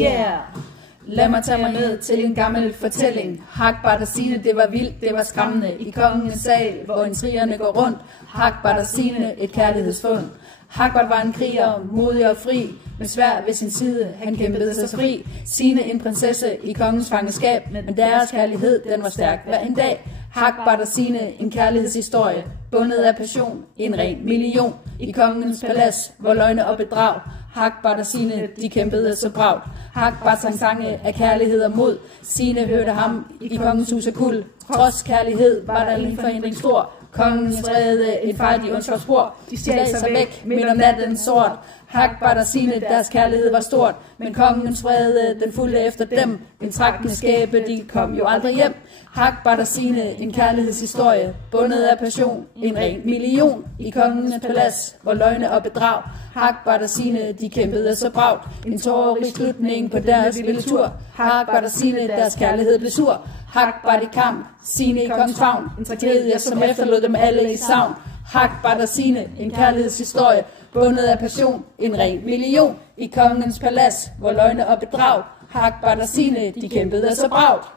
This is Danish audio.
Yeah! Lad mig tage mig ned til en gammel fortælling. Hak Bardassine, det var vildt, det var skræmmende. I kongens sal, hvor intrigerne går rundt. Hak Bardassine, et kærlighedsfund. Hakbart var en kriger, modig og fri, med sværd ved sin side, han kæmpede sig fri. Signe en prinsesse i kongens fangeskab, men deres kærlighed, den var stærk hver en dag. Hak Bardassine, en kærlighedshistorie, bundet af passion, en ren million. I kongens palads, hvor løgne og bedrag, Hak Bardassine, de kæmpede så bragt. Hak sang sange af kærlighed og mod, Signe hørte ham i kongens hus af kuld. Trods kærlighed var der en forhindring stor, kongen spredte en fejl i ondskabsspor. De stjal sig væk midt om natten sort. Hak Bardassine, deres kærlighed var stort, men kongen spredte den fulde efter dem. Den trækkende skæbe, de kom jo aldrig hjem. Hak Bardassine, en kærlighedshistorie, bundet af passion, en ren million. I kongens palads, hvor løgne og bedrag, Hak Bardassine, de kæmpede så bragt. En tårerig slutning på deres vilde tur. Hak Bardassine, deres kærlighed blev sur. Hak Bard i kamp, Signe i kongens favn, en tragedie, som efterlod dem alle i savn. Hak Bardassine, en kærlighedshistorie, bundet af passion, en ren million. I kongens palads, hvor løgne og bedrag, Hak Bardassine, de kæmpede så bragt.